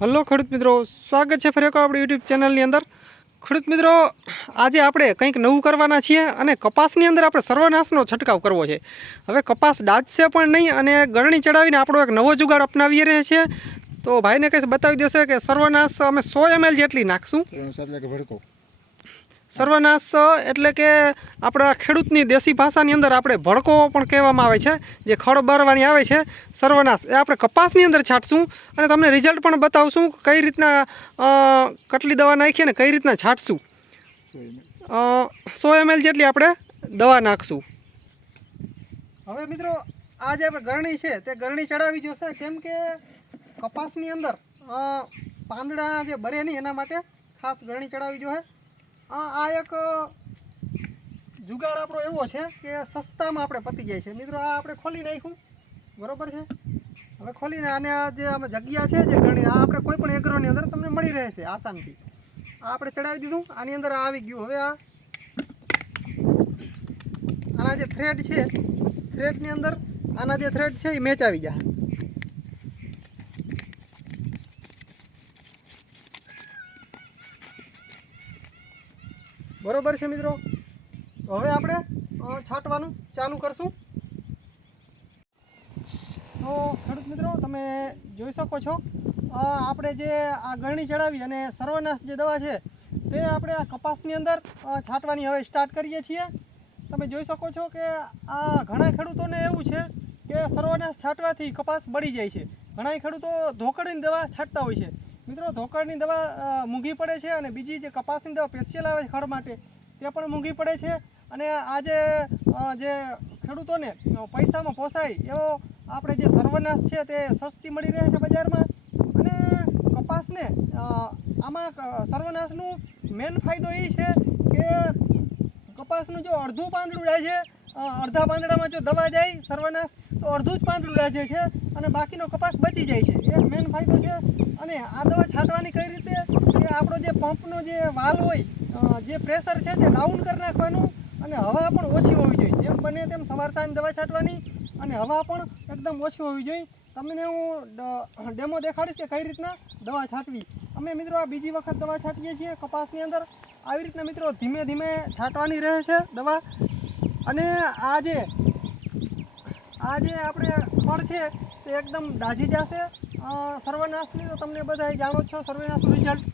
Hello ખેડૂત મિત્રો, સ્વાગત છે ફરી એક આપણી યુટ્યુબ ચેનલની અંદર। ખેડૂત મિત્રો, આજે આપણે કંઈક નવું કરવાના છીએ અને કપાસની અંદર આપણે સર્વનાશનો છંટકાવ કરવો છે। હવે કપાસ દાજશે પણ નહીં અને ગરણી ચડાવીને આપણો એક નવો જુગાડ અપનાવી રહ્યા છીએ। તો ભાઈને કંઈ બતાવી દેશે કે સર્વનાશ અમે 100 ml જેટલી નાખશું। સર્વનાશ એટલે કે આપણા ખેડૂતની દેશી ભાષાની અંદર આપણે ભડકો પણ કહેવામાં આવે છે, જે ખડ બારવાની આવે છે। સર્વનાશ એ આપણે કપાસની અંદર છાંટશું અને તમને રિઝલ્ટ પણ બતાવશું કઈ રીતના કેટલી દવા નાખીએ ને કઈ રીતના છાંટશું। 100 ml જેટલી આપણે દવા નાખશું। હવે મિત્રો, આ જે આપણે ગરણી છે તે ગરણી ચડાવી જોશે, કેમ કે કપાસની અંદર પાંદડા જે બરે નહીં એના માટે ખાસ ગરણી ચડાવી જોઈએ। આ એક જુગાડ આપણો એવો છે કે સસ્તામાં આપણે પતી જાય છે। મિત્રો, આ આપણે ખોલી નાખ્યું, બરાબર છે। હવે ખોલીને આને જે આમાં જગ્યા છે જે ગરણી, આ આપણે કોઈ પણ એગ્રોની અંદર તમને મળી રહેશે આસાનથી। આ આપણે ચડાવી દીધું, આની અંદર આવી ગયું। હવે આના જે થ્રેડ છે, થ્રેડની અંદર આના જે થ્રેડ છે એ મેચ આવી જાય, બરોબર છે મિત્રો। તો હવે આપણે છાંટવાનું ચાલુ કરશું। તો ખેડૂત મિત્રો, તમે જોઈ શકો છો આપણે જે આ ગરણી ચડાવી અને સર્વનાશ જે દવા છે તે આપણે આ કપાસની અંદર છાંટવાની હવે સ્ટાર્ટ કરીએ છીએ। તમે જોઈ શકો છો કે આ ઘણા ખેડૂતોને એવું છે કે સર્વનાશ છાંટવાથી કપાસ બળી જાય છે। ઘણા ખેડૂતો ધોકડની દવા છાંટતા હોય છે। મિત્રો, ધોકડની દવા મૂંઘી પડે છે અને બીજી જે કપાસની દવા સ્પેશિયલ આવે છે ખડ માટે તે પણ મૂંઘી પડે છે। અને આજે જે ખેડૂતોને પૈસામાં પોસાય એવો આપણે જે સર્વનાશ છે તે સસ્તી મળી રહે છે બજારમાં। અને કપાસને આમાં સર્વનાશનું મેન ફાયદો એ છે કે કપાસનું જો અડધું પાંદડું દાજે, અડધા પાંદડામાં જો દવા જાય સર્વનાશ તો અડધું જ પાંદડું દાજે છે અને બાકીનો કપાસ બચી જાય છે, એ મેન ફાયદો છે। અને આ દવા છાંટવાની કઈ રીતે કે આપણો જે પંપનો જે વાલ હોય, જે પ્રેશર છે તે ડાઉન કરી નાખવાનું અને હવા પણ ઓછી હોવી જોઈએ। જેમ બને તેમ સવાર સાંજ દવા છાંટવાની અને હવા પણ એકદમ ઓછી હોવી જોઈએ। તમને હું ડેમો દેખાડીશ કે કઈ રીતના દવા છાંટવી। અમે મિત્રો આ બીજી વખત દવા છાંટીએ છીએ કપાસની અંદર। આવી રીતના મિત્રો ધીમે ધીમે છાંટવાની રહે છે દવા। અને આ જે આપણે ફળ છે તે એકદમ દાઝી જશે સર્વનાશની। તો તમને બધા જાણો છો સર્વનાશનું રિઝલ્ટ।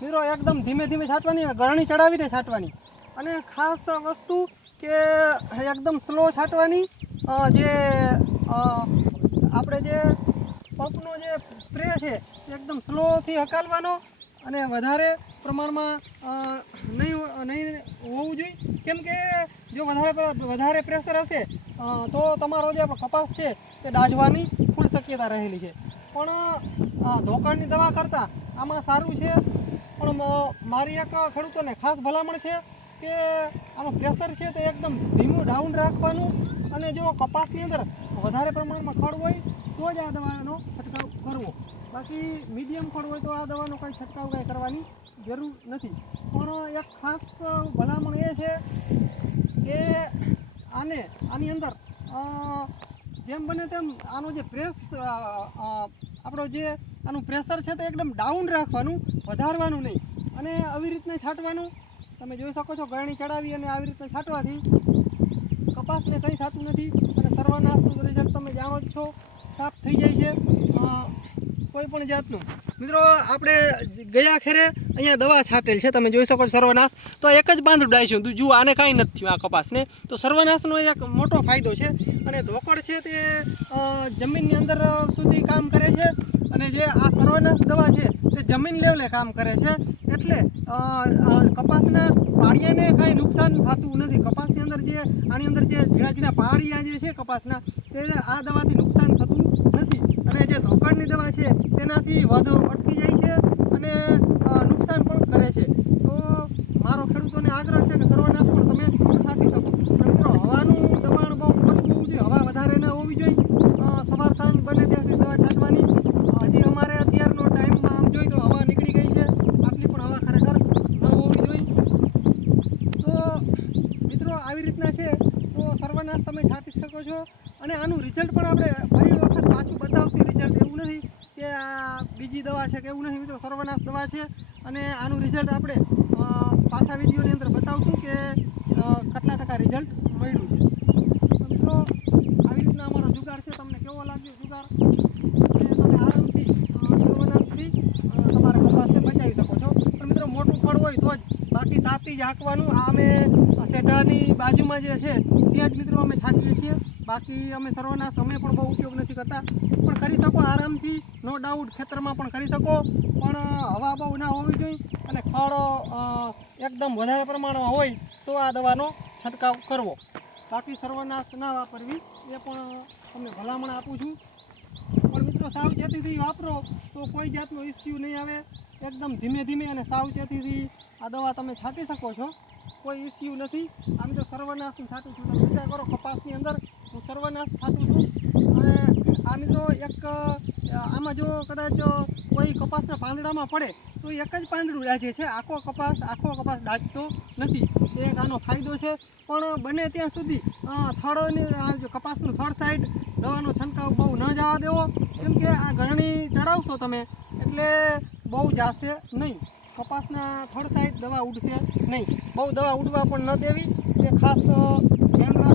મિત્રો, એકદમ ધીમે ધીમે છાંટવાની, ગરણી ચડાવીને છાંટવાની। અને ખાસ વસ્તુ કે એકદમ સ્લો છાંટવાની। જે આપણે જે પંપનો જે સ્પ્રે છે એકદમ સ્લોથી હકાલવાનો અને વધારે પ્રમાણમાં નહીં હોવું જોઈએ, કેમ કે જો વધારે પ્રેશર હશે તો તમારો જે કપાસ છે તે દાઝવાની ફૂલ શક્યતા રહેલી છે। પણ ધોકડની દવા કરતાં આમાં સારું છે। પણ મારી એક ખેડૂતોને ખાસ ભલામણ છે કે આમાં પ્રેશર છે તે એકદમ ધીમું ડાઉન રાખવાનું અને જો કપાસની અંદર વધારે પ્રમાણમાં ખડ હોય તો જ આ દવાનો છંટકાવ કરવો। બાકી મીડિયમ ખડ હોય તો આ દવાનો કંઈ છંટકાવ કંઈ કરવાની જરૂર નથી। પણ એક ખાસ ભલામણ એ છે કે આની અંદર જેમ બને તેમ આનો જે આપણો જે આનું પ્રેશર છે તે એકદમ ડાઉન રાખવાનું, વધારવાનું નહીં। અને આવી રીતના છાંટવાનું। તમે જોઈ શકો છો ગરણી ચડાવી અને આવી રીતના છાંટવાથી કપાસને કંઈ થતું નથી અને સર્વનાશનું રિઝલ્ટ તમે જાણો જ છો, સાફ થઈ જાય છે કોઈ પણ જાતનું। મિત્રો, આપણે ગયા ખેરે અહીંયા દવા છાંટેલ છે, તમે જોઈ શકો છો સર્વનાશ। તો એક જ પાંદડું ડાયશું, જુઓ આને કાંઈ નથી થયું આ કપાસને। તો સર્વનાશનો એક મોટો ફાયદો છે। અને ધોકડ છે તે જમીનની અંદર સુધી કામ કરે છે અને જે આ સર્વનાશ દવા છે તે જમીન લેવલે કામ કરે છે। એટલે કપાસના પાળિયાને કાંઈ નુકસાન થતું નથી। કપાસની અંદર જે આની અંદર જે ઝીણા ઝીણા પાળિયા જે છે કપાસના તે આ દવાથી નુકસાન થતું નથી। અને જે ધોકડની દવા છે તેનાથી વધુ અટકી જાય છે અને નુકસાન પણ કરે છે। તો મારો ખેડૂતોને આગ્રહ છે કે સર્વનાશ પણ તમે છાંટી શકો। મિત્રો, હવાનું દબાણ બહુ ઓછું હોવું જોઈએ, હવા વધારે ના હોવી જોઈએ। સવાર સાંજ બને ત્યાં સુધી દવા છાંટવાની। હજી અમારે અત્યારનો ટાઈમમાં આમ જોઈએ તો હવા નીકળી ગઈ છે, આટલી પણ હવા ખરેખર ન હોવી જોઈએ। તો મિત્રો, આવી રીતના છે તો સર્વનાશ તમે છાંટી શકો છો। અને આનું રિઝલ્ટ પણ આપણે ફરી વખત પાછું બતાવશે રિઝલ્ટ। એવું નથી કે આ આ બીજી દવા છે કે એવું નહીં મિત્રો, સર્વનાશ દવા છે. અને આનું રિઝલ્ટ આપણે પાછા વિડીયોની અંદર બતાવશું કે કેટલા ટકા રિઝલ્ટ મળ્યું છે. તો મિત્રો આવી રીતના અમારો જુગાર છે. તમને કેવો લાગ્યો જુગાર? અને તમે આરામથી સર્વનાશથી તમારા કપાસને બચાવી શકો છો. પણ મિત્રો મોટું ફળ હોય તો જ, બાકી સાથી જ હાંકવાનું. આ અમે શેઢાની બાજુમાં જે છે ત્યાં જ મિત્રો અમે છાંટીએ છીએ. બાકી અમે સર્વનાશ અમે પણ બહુ ઉપયોગ નથી કરતા. પણ કરી શકો આરામથી, નો ડાઉટ ખેતરમાં પણ કરી શકો. પણ હવા બહુ ના હોવી જોઈએ અને ફળ એકદમ વધારે પ્રમાણમાં હોય તો આ દવાનો છંટકાવ કરવો. બાકી સર્વનાશ ના વાપરવી એ પણ તમને ભલામણ આપું છું. પણ મિત્રો સાવચેતીથી વાપરો તો કોઈ જાતનો ઇસ્યુ નહીં આવે. એકદમ ધીમે ધીમે અને સાવચેતીથી આ દવા તમે છાંટી શકો છો, કોઈ ઇસ્યુ નથી. આ મિત્રો સર્વનાશનું છાંટું છું. તમે વિચાર કરો કપાસની અંદર હું સર્વનાશ છાંટું છું. અને આ મિત્રો એક આમાં જો કદાચ કોઈ કપાસના પાંદડામાં પડે તો એક જ પાંદડું દાજે છે, આખો કપાસ દાજતો નથી. એ એક આનો ફાયદો છે. પણ બને ત્યાં સુધી થડની કપાસનું થડ સાઈડ દવાનો છંટકાવ બહુ ન જવા દેવો, કેમ કે આ ગરણી ચડાવશો તમે એટલે બહુ જાશે નહીં. કપાસના થડ સાઈડ દવા ઉડશે નહીં. બહુ દવા ઉડવા પણ ન દેવી, એ ખાસ ધ્યાન રાખો.